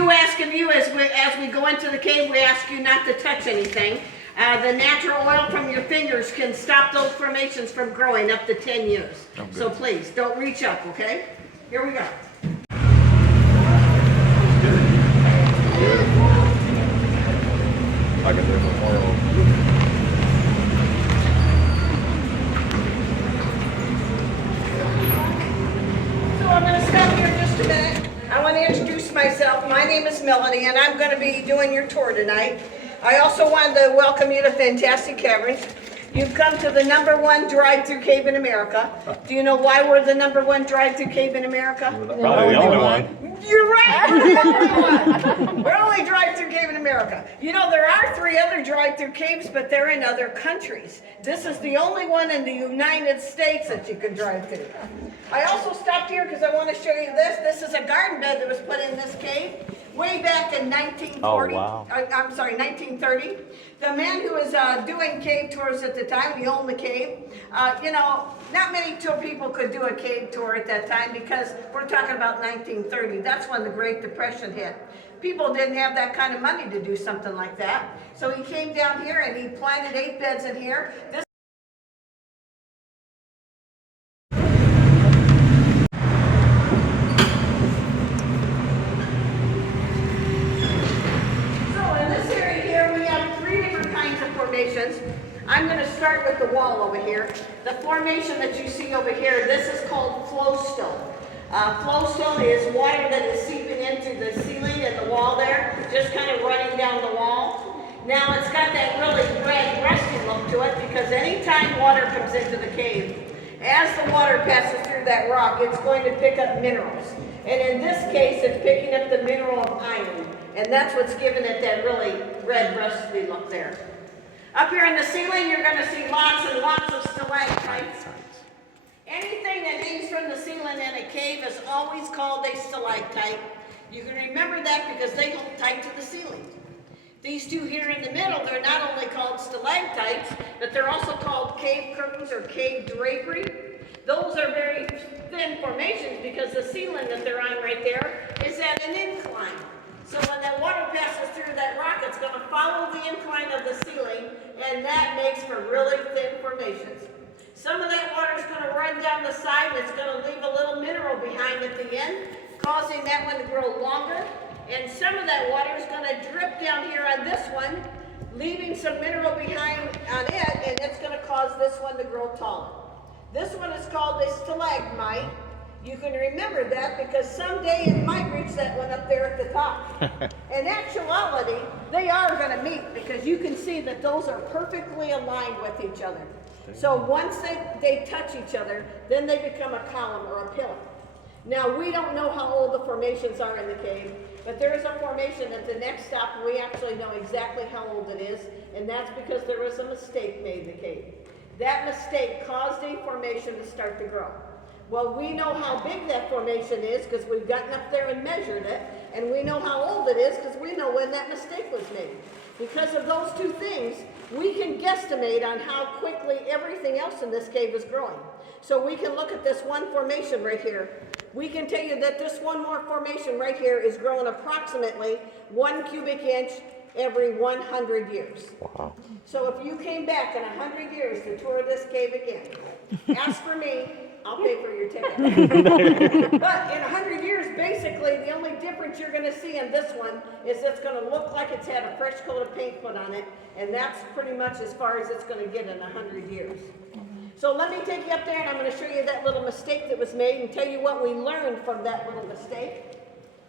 do ask of you as we go into the cave, we ask you not to touch anything. The natural oil from your fingers can stop those formations from growing up to 10 years. Oh, so please, don't reach up, okay? Here we go. I can do it tomorrow. So I'm going to stop here just a minute. I want to introduce myself. My name is Melanie, and I'm going to be doing your tour tonight. I also wanted to welcome you to Fantastic Cavern. You've come to the #1 drive-thru cave in America. Do you know why we're the #1 drive-thru cave in America? Probably the only one. You're right, we're the only one. We're only drive-thru cave in America. You know, there are 3 other drive-thru caves, but they're in other countries. This is the only one in the United States that you can drive through. I also stopped here because I want to show you this. This is a garden bed that was put in this cave way back in 1940. Oh, wow. I'm sorry, 1930. The man who was doing cave tours at the time, he owned the cave. You know, not many people could do a cave tour at that time because we're talking about 1930. That's when the Great Depression hit. People didn't have that kind of money to do something like that. So he came down here and he planted 8 beds in here. I'm going to start with the wall over here. The formation that you see over here, this is called flowstone. Flowstone is water that is seeping into the ceiling and the wall there, just kind of running down the wall. Now it's got that really red rusty look to it because anytime water comes into the cave, as the water passes through that rock, it's going to pick up minerals. And in this case, it's picking up the mineral of iron. And that's what's giving it that really red rusty look there. Up here in the ceiling, you're going to see lots and lots of stalactites. Anything that hangs from the ceiling in a cave is always called a stalactite. You can remember that because they hold tight to the ceiling. These 2 here in the middle, they're not only called stalactites, but they're also called cave curtains or cave drapery. Those are very thin formations because the ceiling that they're on right there is at an incline. So when that water passes through that rock, it's going to follow the incline of the ceiling, and that makes for really thin formations. Some of that water is going to run down the side, and it's going to leave a little mineral behind at the end, causing that one to grow longer. And some of that water is going to drip down here on this one, leaving some mineral behind on it, and it's going to cause this one to grow taller. This one is called a stalagmite. You can remember that because someday it might reach that one up there at the top. In actuality, they are going to meet because you can see that those are perfectly aligned with each other. So once they touch each other, then they become a column or a pillar. Now, we don't know how old the formations are in the cave, but there is a formation at the next stop, and we actually know exactly how old it is, and that's because there was a mistake made in the cave. That mistake caused a formation to start to grow. Well, we know how big that formation is because we've gotten up there and measured it, and we know how old it is because we know when that mistake was made. Because of those 2 things, we can guesstimate on how quickly everything else in this cave is growing. So we can look at this one formation right here. We can tell you that this one more formation right here is growing approximately 1 cubic inch every 100 years. Wow. So if you came back in 100 years to tour this cave again, ask for me, I'll pay for your ticket. But in 100 years, basically, the only difference you're going to see in this one is it's going to look like it's had a fresh coat of paint put on it, and that's pretty much as far as it's going to get in 100 years. So let me take you up there, and I'm going to show you that little mistake that was made and tell you what we learned from that little mistake.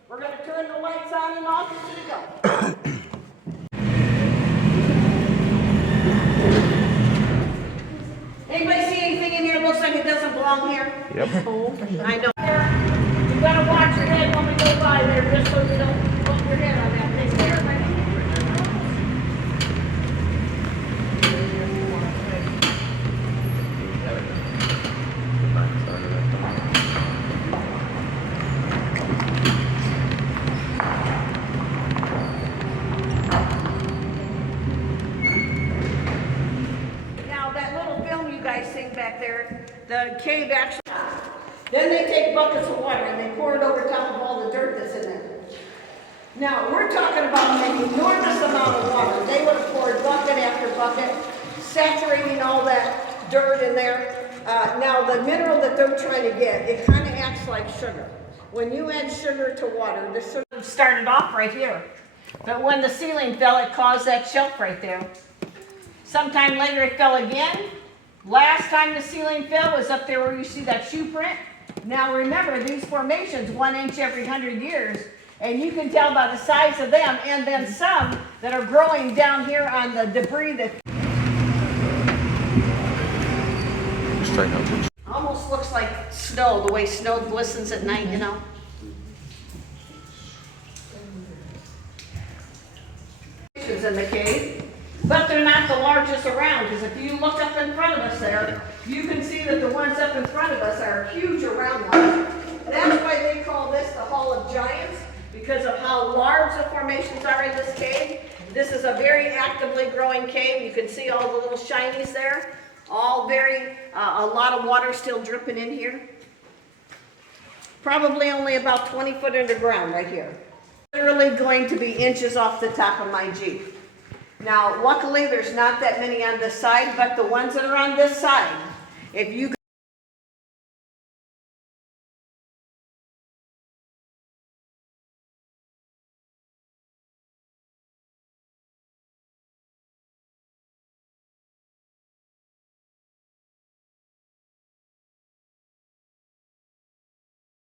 We're going to turn the lights on and off as we go. Anybody see anything in here that looks like it doesn't belong here? Yep. I know. You gotta watch your head when we go by there, just so you don't bump your head on that thing there. Back there, the cave actually. Then they take buckets of water and they pour it over top of all the dirt that's in there. Now, we're talking about an enormous amount of water. They would have poured bucket after bucket, saturating all that dirt in there. Now, the mineral that they're trying to get, it kind of acts like sugar. When you add sugar to water, the sugar started off right here. But when the ceiling fell, it caused that shelf right there. Sometime later, it fell again. Last time the ceiling fell was up there where you see that shoe print. Now, remember, these formations, 1 inch every 100 years, and you can tell by the size of them, and then some that are growing down here on the debris that almost looks like snow, the way snow glistens at night, you know. In the cave, but they're not the largest around, because if you look up in front of us there, you can see that the ones up in front of us are huge around us. That's why they call this the Hall of Giants, because of how large the formations are in this cave. This is a very actively growing cave. You can see all the little shinies there. All very, a lot of water still dripping in here. Probably only about 20 foot underground right here. Literally going to be inches off the top of my Jeep. Now, luckily there's not that many on this side, but the ones that are on this side, if you